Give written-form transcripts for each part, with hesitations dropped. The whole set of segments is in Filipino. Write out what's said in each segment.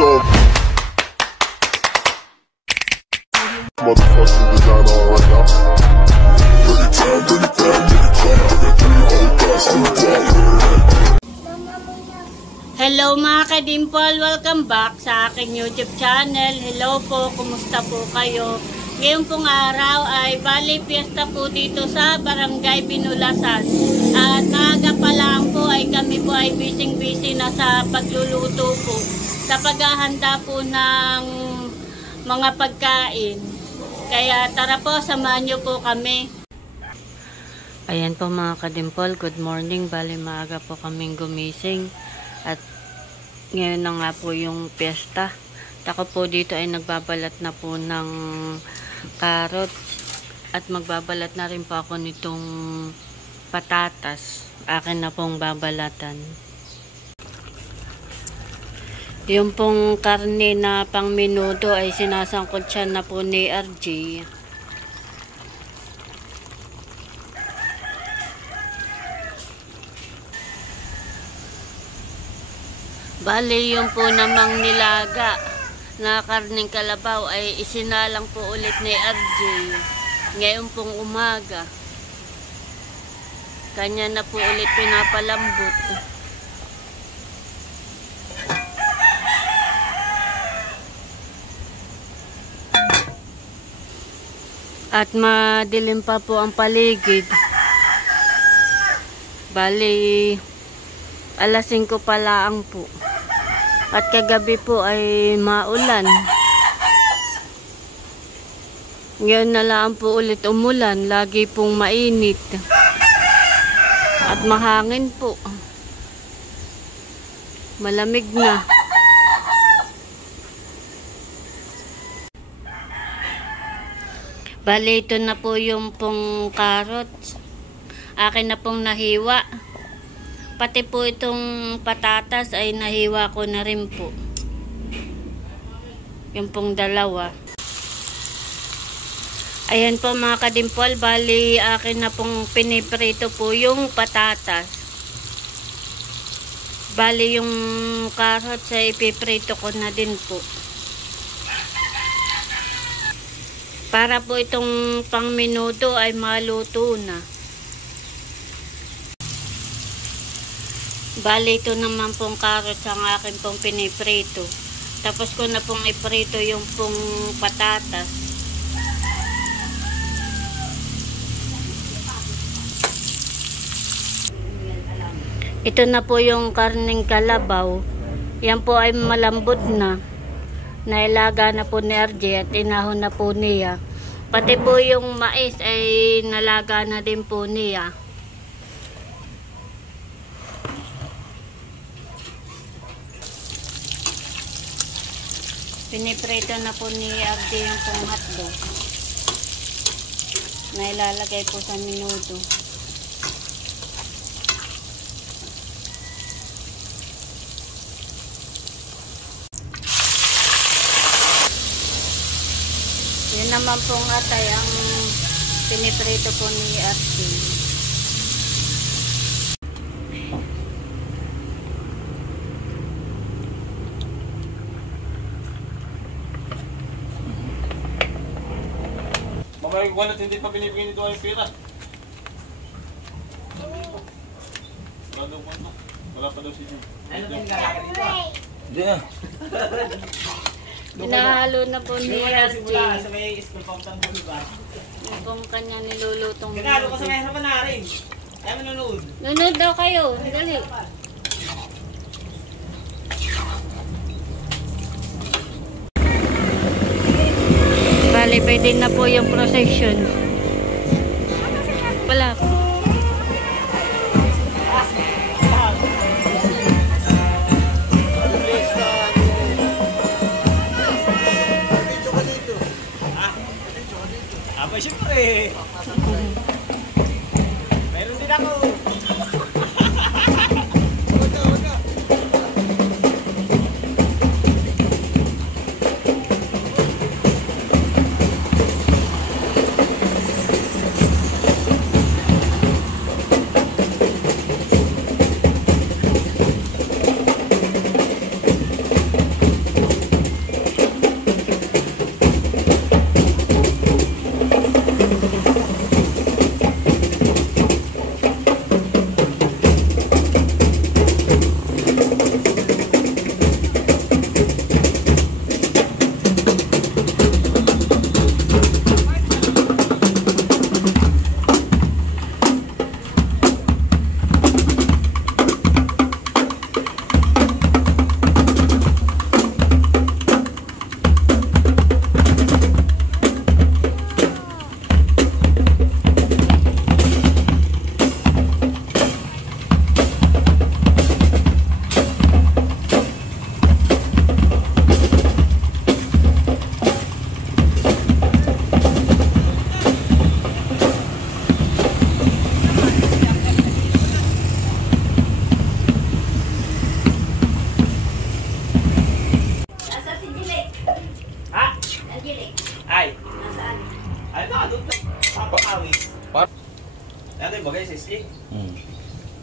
So motherfucking designer right now. Hello mga ka-dimple, welcome back sa aking YouTube channel. Hello po, kumusta po kayo? Ngayon pong araw ay bali piyesta po dito sa Barangay Binulasan. At maaga pa lang po ay kami po ay busy na sa pagluluto po. Sa paghahanda po ng mga pagkain. Kaya tara po, samahan niyo po kami. Ayan po mga ka-dimple, good morning. Bali maaga po kaming gumising. At ngayon na nga po yung piyesta. Ako po dito ay nagbabalat na po ng carrots. At magbabalat na rin po ako nitong patatas. Akin na pong babalatan. Yung pong karne na pang menudo ay sinasangkot siya na po ni RJ. Bali yung po namang nilaga na karning kalabaw ay isinalang po ulit ni RJ ngayon pong umaga. Kanya na po ulit pinapalambot. At madilim pa po ang paligid. Bali alas 5 pa lang po. At kagabi po ay maulan. Ngayon na lang po ulit umulan. Lagi pong mainit. At mahangin po. Malamig na. Bali, ito na po yung pong carrots. Akin na pong nahiwa. Pati po itong patatas ay nahiwa ko na rin po. Yung pong dalawa. Ayan po mga ka-dimple. Bali, akin na pong piniprito po yung patatas. Bali, yung carrots ay ipiprito ko na din po. Para po itong pang menudo ay maluto na. Bali, ito naman pong carrots ang akin pong piniprito. Tapos ko na pong iprito yung pong patatas. Ito na po yung karning kalabaw. Yan po ay malambot na. Nailaga na po ni RJ at inahon na po niya. Pati po yung mais ay nalaga na din po niya. Piniprito na po ni RJ yung pong hotdog na ilalagay po sa menudo. Yun naman pong atay ang piniprito po ni RJ. Mamaya ko na hindi pa binibigyan nito ang pera. Wala pa daw si Jim. Ano ba yung gagawin dito? Hindi na. Hinahalo na po ni RJ. Sa may school fountain po ba? Yung pong kanya nilulutong Gagalo ko sa may harapan na rin. Ayaw mo nanood. Nanood daw kayo. Dali. Bali, pwede na po yung procession. Wala po. Abay, siyempre. Meron din ako.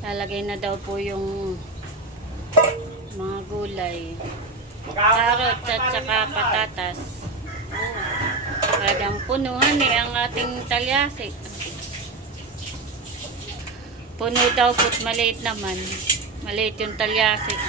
Lalagay na daw po yung mga gulay. Carrot at saka patatas. Talagang punuhan ang ating talyasik. Puno daw po't maliit naman. Maliit yung talyasik.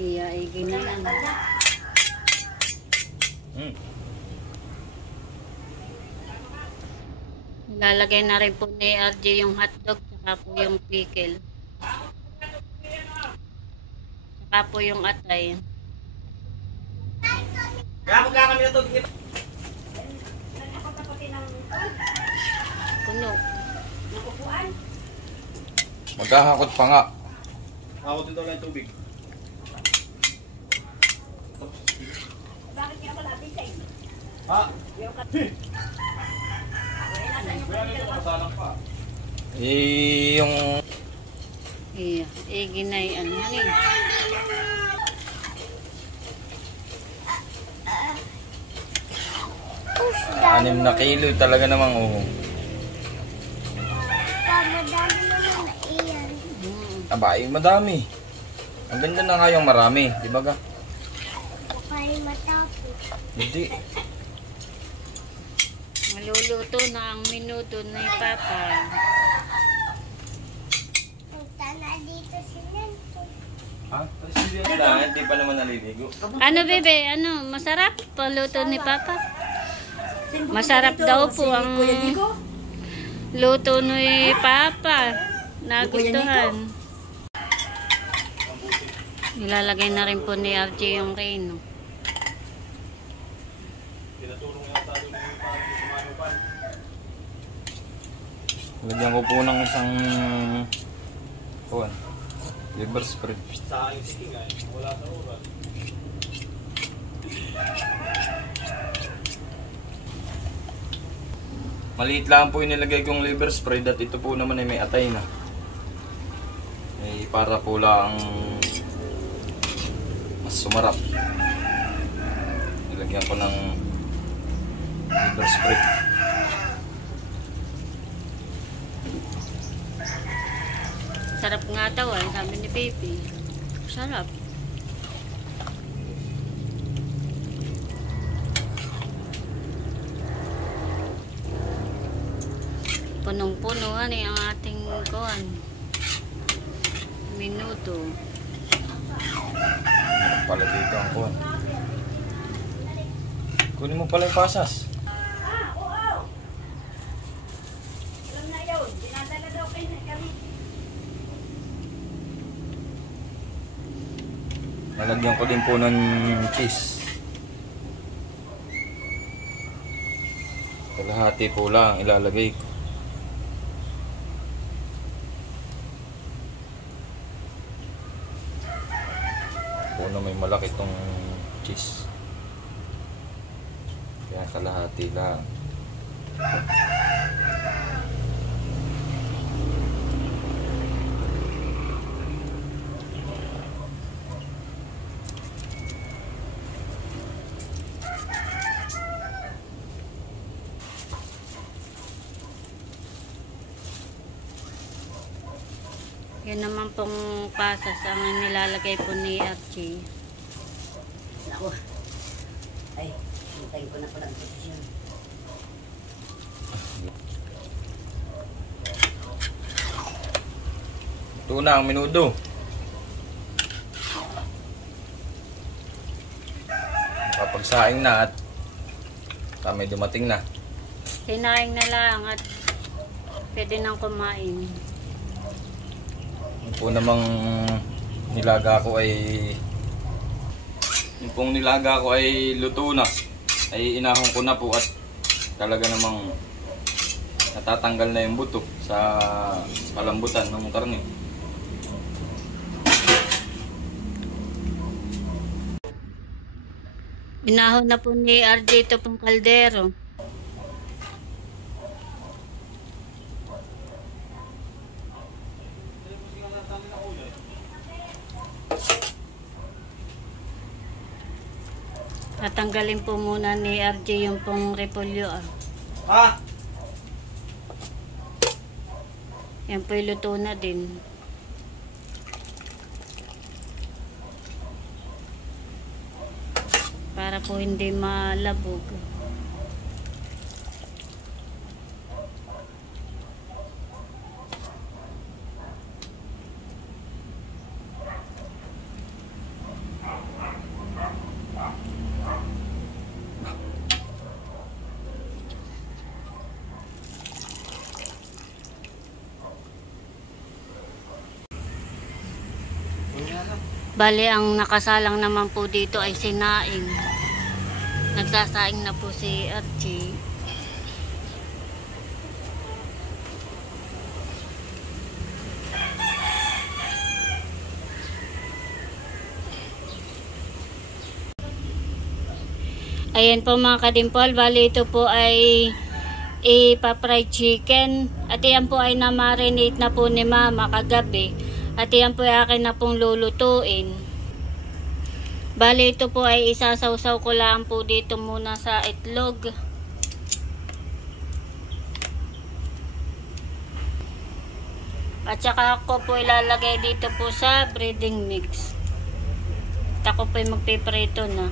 Iyaigin na yan. Lalagay na rin po ni RJ yung hotdog saka po yung pickle. Saka po yung atay. Kaya kung kami na ito, Puno. Maghahakot pa nga. Ako din daw lang tubig. Bakit niya ako labisay? Ha? Yung... Iya, ginay ano yan eh. Anim na kilo talaga namang Madami naman na iyan. Abay, madami. Ang ganda na nga yung marami, di ba ga? Kaya matapos. Hindi. Maluluto na ang minuto ni Papa. Punta na dito si Nento. Ha? Hindi pa naman naliligo. Ano bebe, ano, masarap paluto ni Papa? Masarap daw po ang luto ni Papa. Nagustuhan. Nilalagay na rin po ni RJ yung reno. Lagyan ko po ng isang liver spread. sa aling siking ay wala sa oras. Maliit lang po yung nilagay kong liver spread at ito po naman ay may atay na. Para po lang mas sumarap. Nilagyan ko ng liver spread. Sarap nga daw ay sabi ni Baby. Sarap. Punong-punuhan ang ating kuwan. Minuto. Meron pala dito ang kuwan. Kunin mo pala yung pasas. Alam na yun. Dinadala daw kayo na kami. Nalagyan ko din po ng cheese. Kalahati po lang ilalagay ko. Na may malaki itong cheese. Kaya kalahati lang. Yan naman pong pasas ang nilalagay po ni RJ. Ako. Ay, hintayin ko na pala ang posisyon. Ito na ang menudo. Nakapagsaing na at may dumating na. Sinaing na lang at pwede nang kumain. Yung po namang nilaga ko ay luto na. Ay inahon ko na po at talaga namang natatanggal na yung buto sa palambutan ng karne. Inahon na po ni RJ ito pong kaldero. Natanggalin po muna ni RJ yung pong repolyo. Ha? Yan po luto na din. Para po hindi malabog. Bali, ang nakasalang naman po dito ay sinaing. Nagsasaing na po si Archie. Ayan po mga kadimpol, bali ito po ay ipa-fried chicken. At yan po ay na-marinate na po ni Mama kagabi. At yan po ay akin na pong lulutuin. Bali ito po ay isasawsaw ko lang po dito muna sa itlog. At saka ako po ilalagay dito po sa breading mix. At ako po ay magpiprito na.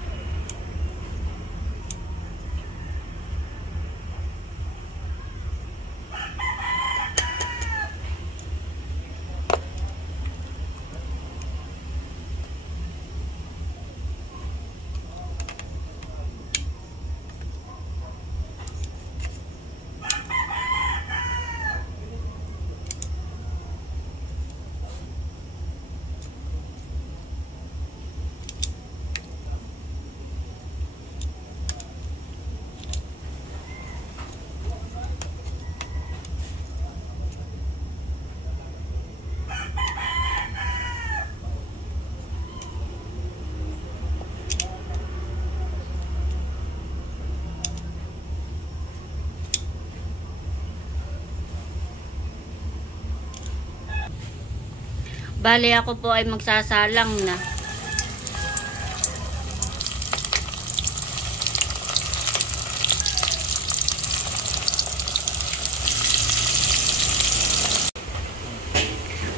Bali ako po ay magsasalang na.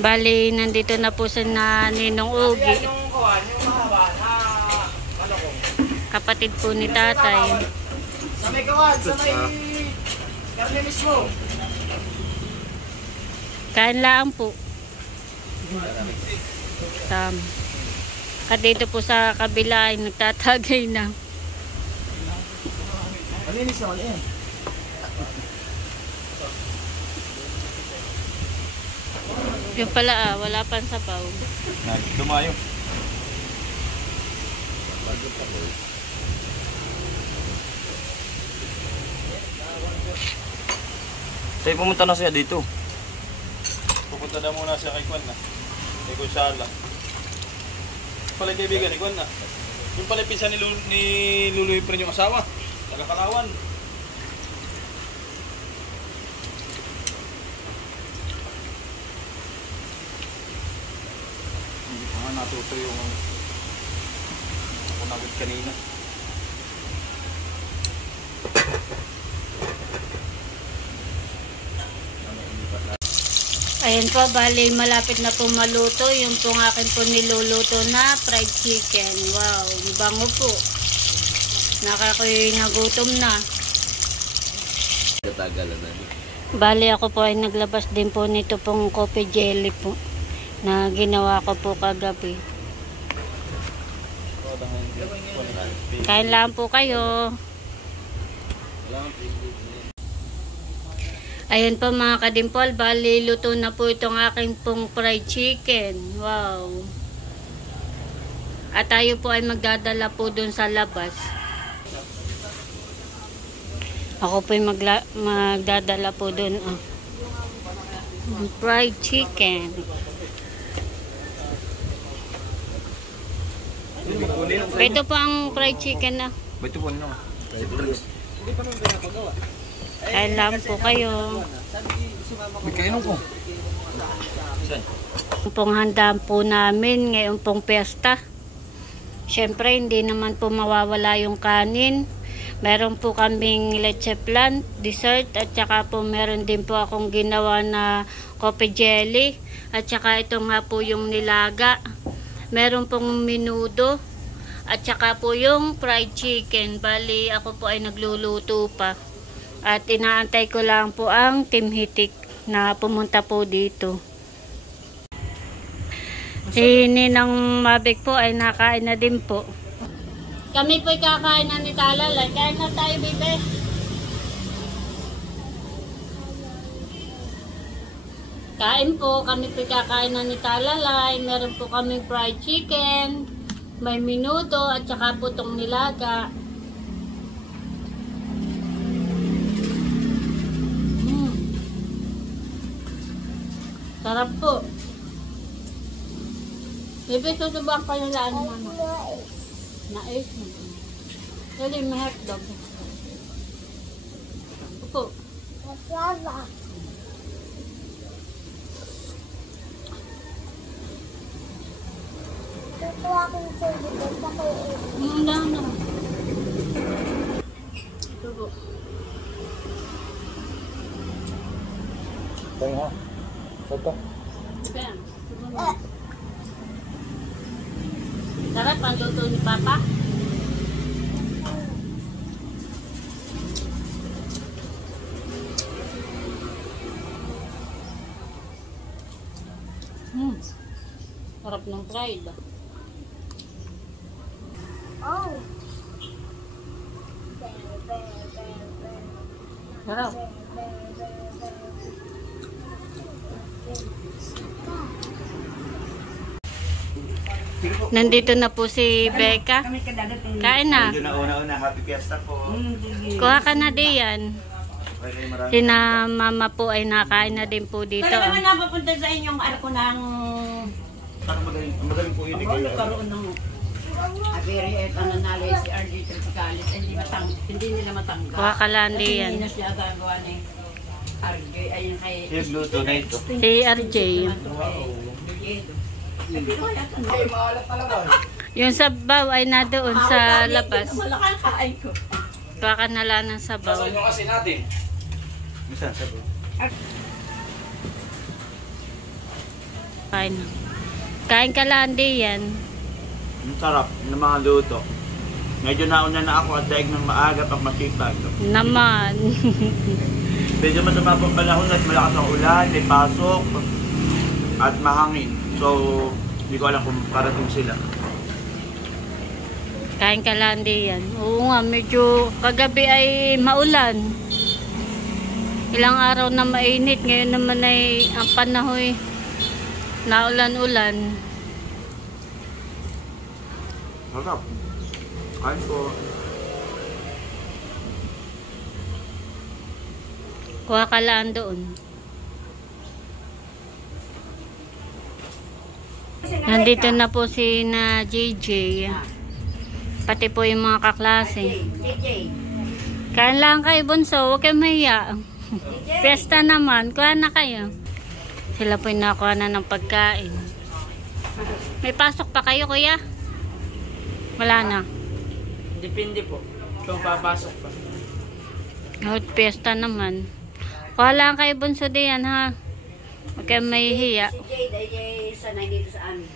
Bali nandito na po sa Ninong Ugi. Yung kawan, yung mahaba na ano ko. Kapatid po ni tatay. Sa may kawan, sa may karne mismo. Kain lang po. At dito po sa kabila ay nagtatagay na. Malinis na wala yan. Yung pala wala pang sabaw. Dumayo. Tayo pumunta na siya dito. Pupunta na muna siya kay Kwan na. Kay Kunsala. Pala kaibigan ni Kwan na. Yung pala pinsan ni Lulu Efren yung asawa. Taga-Kalawan. Hindi pa nga natuto yung ako nagad kanina. Ayan po, bali malapit na po maluto. Yung pong akin po niluluto na fried chicken. Wow, bango po. Nakakoy nagutom na. Tatagalan na. Bali ako po ay naglabas din po nito pong coffee jelly po. Na ginawa ko po kagabi. Kain lang po kayo. Ayan po mga kadimpol, bali luto na po itong aking pong fried chicken. Wow. At tayo po ay magdadala po dun sa labas. Ako po ay magdadala po dun. Fried chicken. Ito po ang fried chicken na. Ito po nyo. Kain lang po kayo. May kainom ko. Ang pong handa po namin ngayon pong piyesta. Syempre, hindi naman po mawawala yung kanin. Meron po kaming leche flan, dessert, at saka po meron din po akong ginawa na coffee jelly. At saka ito nga po yung nilaga. Meron pong menudo. At saka po yung fried chicken. Bali, ako po ay nagluluto pa. At inaantay ko lang po ang Team Hitik na pumunta po dito. Si Ninang Mabik po ay nakain na din po. Kami po'y kakain na ni Talalay. Kain na tayo, bebe. Kain po. Kami po'y kakain na ni Talalay. Meron po kami fried chicken. May minuto at saka po itong nilaga. Sarap po. Bebe, susubukan pa yung laan naman. Nais mo. Dali, may hotdog. Opo. Dahan na. Ito po. Tayo ha. Ito. Bebe, sarap ang luto ni Papa. Sarap ng fried. Oh. Sarap. Nandito na po si Becca. Kain na. Medyo na una-una, happy fiesta po. Kuha ka na diyan. Okay, marami. Sina mama po ay nakain na din po dito. Kaya naman napapunta sa inyong arko ng Parang magaling po yun. karoon ng Abiri at nanalo si RG Tropicalis. Hindi nila matanggap. Kuha ka lang diyan. Hindi na siya gagawa ni RJ. Ayun kay Yung luto na ito. Si RJ. Yung sabaw ay na doon sa labas. Malakang kain ko. Kuha ka na lang ng sabaw. Saan yung asin natin? Misan, sabo. Kain na. Kain ka lang diyan. Ang sarap ng mga luto. Medyo nauna na ako at daig ng maaga pag masipag. Naman. Medyo masama po ang panahon at malakas ang ulan, may pasok, at mahangin. So, hindi ko alam kung parating sila. Kain ka lang diyan. Oo nga, medyo kagabi ay maulan. Ilang araw na mainit. Ngayon naman ay ang panahon naulan-ulan. Sarap. Kain po. Kuha ka lang doon. Nandito na po si na JJ. Pati po yung mga kaklase. Kain lang kayo, bunso. Huwag kayo mahiya. Pesta naman. Kuha na kayo. Sila po yung nakuha na ng pagkain. May pasok pa kayo, kuya? Wala na. Depende po. Kung papasok pa. Pesta naman. Kuha lang kayo, bunso diyan, ha? Huwag kayo mahihiya. Si Jade ay sanay dito sa amin.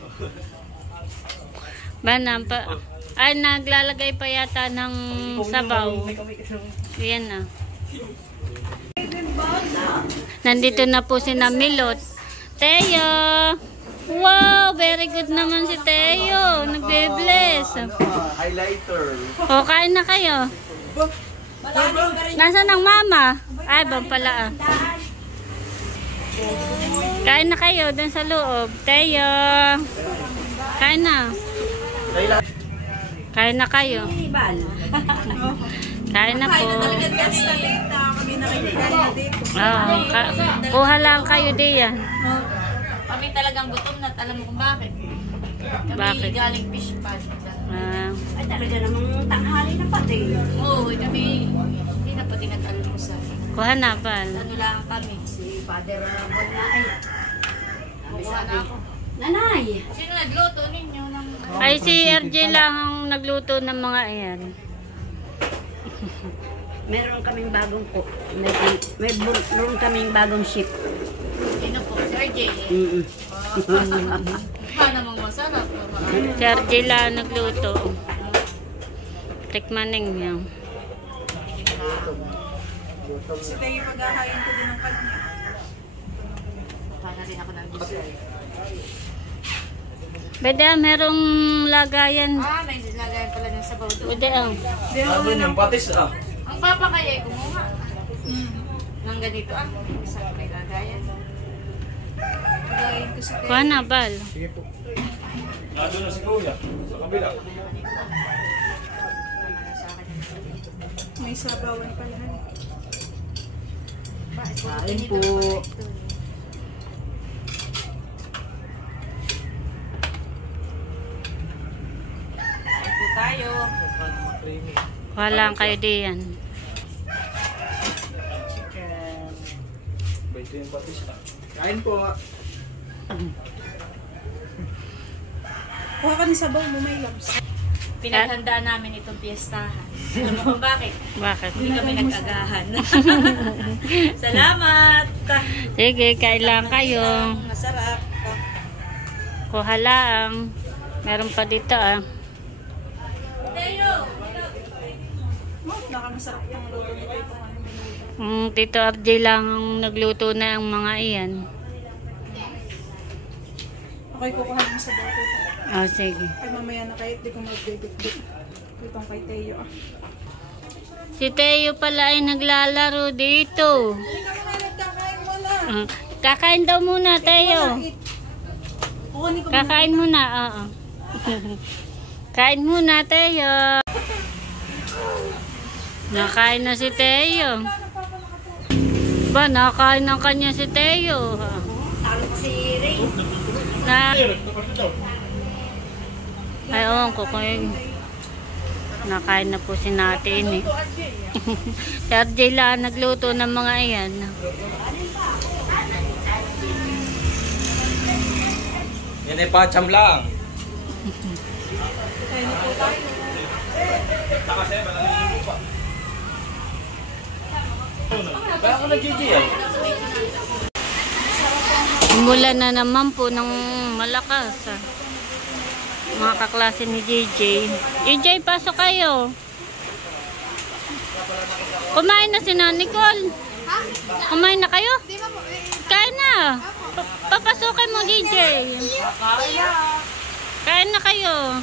Ay, naglalagay pa yata ng sabaw. Yan na. Nandito na po si Namilot. Teo! Wow! Very good naman si Teo. Nagbe-bless. Highlighter. O, kain na kayo. Nasaan ang mama? Ay, bang pala. Kain na kayo dun sa loob. Teo! Kain na. Kain na kayo. Kain na po. Kuha lang kayo diyan. Kami talagang gutom na. Alam mo kung bakit? Kami Bakit? galing fish pad. Ay talaga namang tanghali na pati. Oo, kami hindi na pati nag-almusal. Kuha na, Bal. Ano lang kami? Si Father Bon na ay. Kuha na ako. Nanay! Sino nagluto ninyo ng... Ay, si RJ lang ang ang nagluto ng mga ayan. Meron kaming bagong cook. Meron kaming bagong ship. Sino po? Sir J. Paano namang masarap? Si Argela nagluto. Tikmaning niya. Paano rin ako ng dessert. Beda, merong lagayan. May lagayan pala ng sabaw doon. Beda, Sabi yung patis ah. Ang papa kaya kumuha. Nang ganito Isa may lagayan. Lagayan ko sa kuha na, Bal. Nado na si Kuya. Sa kabila. May sabawan pala. Kain po. Kain po tayo. Kuha lang kayo diyan. Ito yung patis ah. Kain po. Kuha ka ng sabaw mo, may labs. Pinaghandaan namin itong piyestahan. Alam mo kung bakit? Bakit? Hindi kami nag-agahan. Salamat! Sige, kailan kayo. Masarap. Kuha lang. Meron pa dito ah. Nakamasarap yung luto nito. Tito RJ lang ang nagluto na ang mga iyan. Okay, kukuha ng sabaw ko. Oh, sige. Ay, mamaya na kahit di ko magbibit-bit. Itong kay Teo. Si Teo pala ay naglalaro dito. Hindi ka mga nagkakain mo na. Kakain daw muna, Teo. Kukunin ko Kakain muna, oo. Kain muna, Teo. Nakain na si Teo. Ba, nakain ng kanya si Teo. Si Ray. Na... Ay, oo, kukunin. Nakain na po si natin eh. Si Argela nagluto ng mga iyan. Yan ay pacham lang. Kaya ako nag-GG yan. Umulan na naman po ng malakas. Mga kaklase ni JJ. JJ, pasok kayo. Kumain na si Nicole. Kumain na kayo? Kain na. Papasukin mo, JJ. Kain na kayo.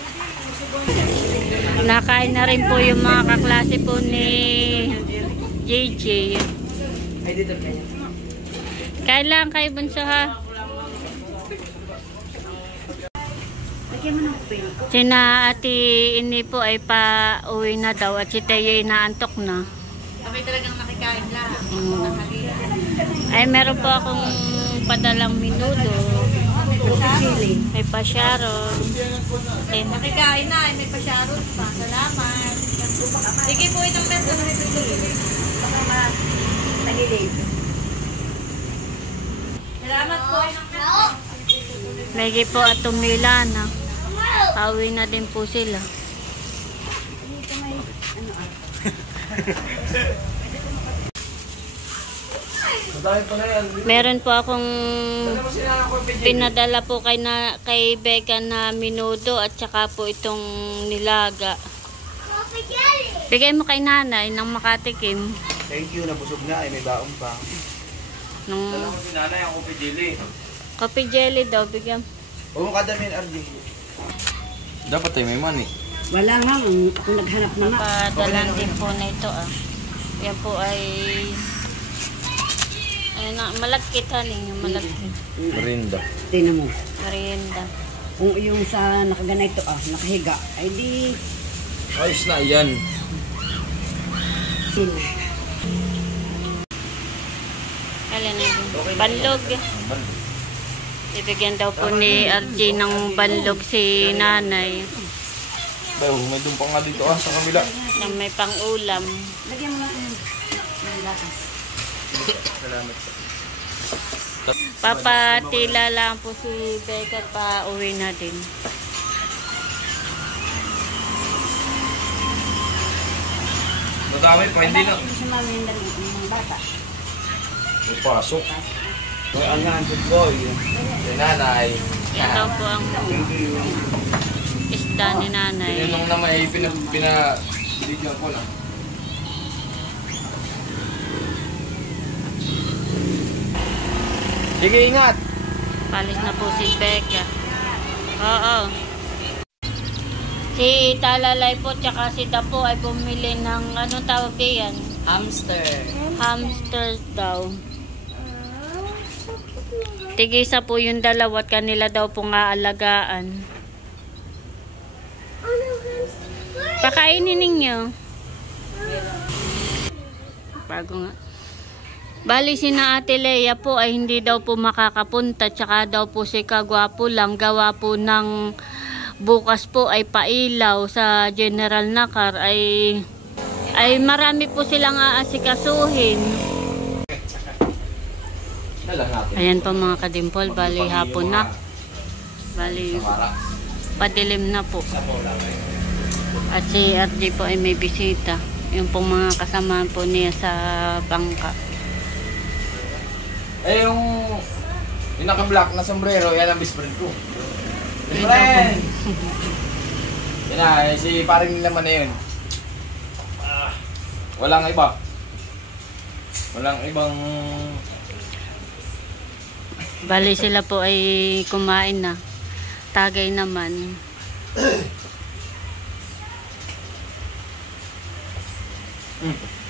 Nakain na rin po yung mga kaklase po ni JJ. Kain lang kayo, bunso ha. Sina ate ini po ay pa-uwi na daw at si Teo inaantok na. Kami talagang nakikain lang. Ay meron po akong padalang minudo. May pa-sharon. Nakikain na. May pasyaron pa. Salamat. Sige po itong meron. Salamat po. Lagi po at tumila na. Pauwi na din po sila. Meron po akong pinadala po kay Becca na minudo at saka po itong nilaga. Bigay mo kay nanay nang makatikim. Thank you, nabusog na ay may baong pa. Nung Alam ko si nanay ang kopi jelly. coffee jelly daw, bigyan. Huwag mo kadamin, RJ. Dapat ay may money. Wala nga, ako naghanap na nga. Padalan din po na ito ah. Yan po ay ayun na, malagkit haling, malagkit. Merinda. Tingnan mo. Merienda. Kung yung sa nakaganito nakahiga, ay di... Ayos na yan. Alin na yun? Banlog. Ibigyan daw po ni RJ ng banlog si nanay. Bayo, may dumpa nga dito sa kabila. Na may pang-ulam. Lagyan mo na ng lakas. Salamat. Papatila lang po si Becca pa uwi na din. Madami pa, hindi na. Hindi sumami yung dali ng bata. Pasok. Ang handed boy. Si nanay. Yan daw po ang isda ni nanay. Tinanong naman eh, binigyan ko lang. Sige, ingat! Palis na po si Becca. Oo. Si Talalay po tsaka si Dapo ay bumili ng anong tawag diyan? Hamster. Hamster daw. Tigisa po yung dalawa at kanila daw pong aalagaan. Pakainin ninyo. Bago nga. Bali si na Ate Lea po ay hindi daw po makakapunta, tsaka daw po si Kagwapo lang gawa po ng bukas po ay pailaw sa General Nakar ay marami po silang aasikasuhin. Ayan po mga kadimpol, bali hapon na. Bali padilim na po. At si RJ po ay may bisita. Yung pong mga kasama po niya sa bangka. Eh, yung naka-black na sombrero, yan ang best friend ko. Best Ayun friend! Yan na, eh, si paring naman na yun. Walang iba. Walang ibang... Bali sila po ay kumain na. Tagay naman. Mm.